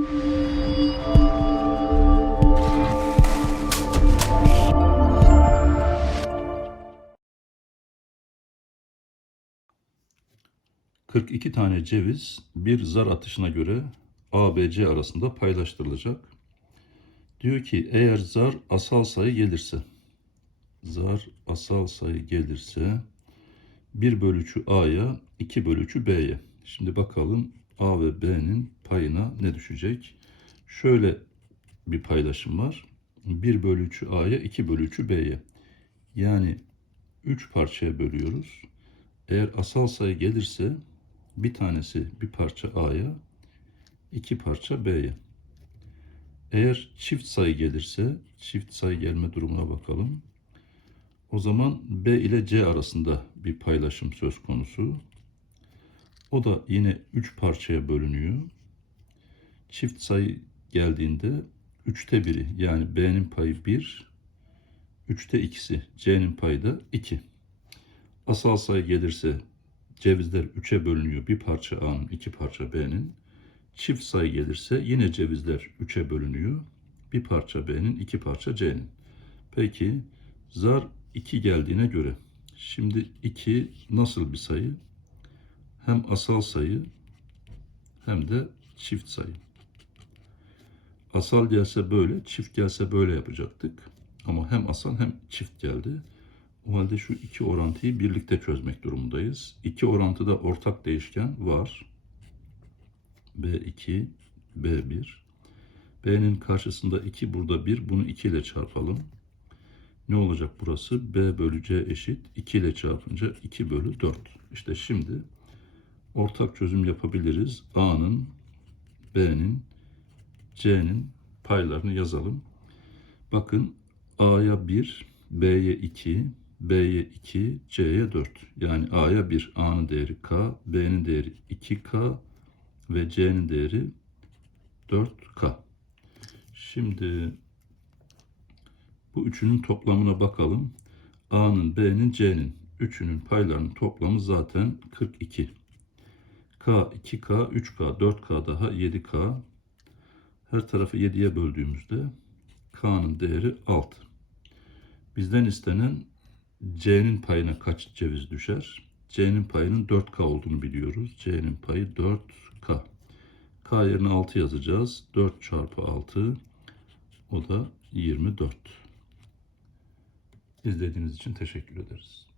...42 tane ceviz bir zar atışına göre ABC arasında paylaştırılacak. Diyor ki eğer zar asal sayı gelirse... ...zar asal sayı gelirse... ...1 bölü 3'ü A'ya, 2 bölü 3'ü B'ye. Şimdi bakalım A ve B'nin payına ne düşecek? Şöyle bir paylaşım var. 1 bölü 3'ü A'ya, 2 bölü 3'ü B'ye. Yani 3 parçaya bölüyoruz. Eğer asal sayı gelirse bir tanesi bir parça A'ya, iki parça B'ye. Eğer çift sayı gelirse, çift sayı gelme durumuna bakalım. O zaman B ile C arasında bir paylaşım söz konusu. O da yine 3 parçaya bölünüyor. Çift sayı geldiğinde 3'te biri yani B'nin payı 1, 3'te ikisi C'nin payı da 2. Asal sayı gelirse cevizler 3'e bölünüyor. Bir parça A'nın, iki parça B'nin. Çift sayı gelirse yine cevizler 3'e bölünüyor. Bir parça B'nin, iki parça C'nin. Peki zar 2 geldiğine göre şimdi 2 nasıl bir sayı? Hem asal sayı hem de çift sayı. Asal gelse böyle, çift gelse böyle yapacaktık. Ama hem asal hem çift geldi. O halde şu iki orantıyı birlikte çözmek durumundayız. İki orantıda ortak değişken var. B2, B1. B'nin karşısında 2, burada 1. Bunu 2 ile çarpalım. Ne olacak burası? B bölü C eşit. 2 ile çarpınca 2 bölü 4. İşte şimdi ortak çözüm yapabiliriz. A'nın, B'nin, C'nin paylarını yazalım. Bakın A'ya 1, B'ye 2, B'ye 2, C'ye 4. Yani A'ya 1, A'nın değeri K, B'nin değeri 2K ve C'nin değeri 4K. Şimdi bu üçünün toplamına bakalım. A'nın, B'nin, C'nin üçünün paylarının toplamı zaten 42. K 2K, 3K, 4K daha 7K. Her tarafı 7'ye böldüğümüzde K'nın değeri 6. Bizden istenen C'nin payına kaç ceviz düşer? C'nin payının 4K olduğunu biliyoruz. C'nin payı 4K. K yerine 6 yazacağız. 4 çarpı 6 o da 24. İzlediğiniz için teşekkür ederiz.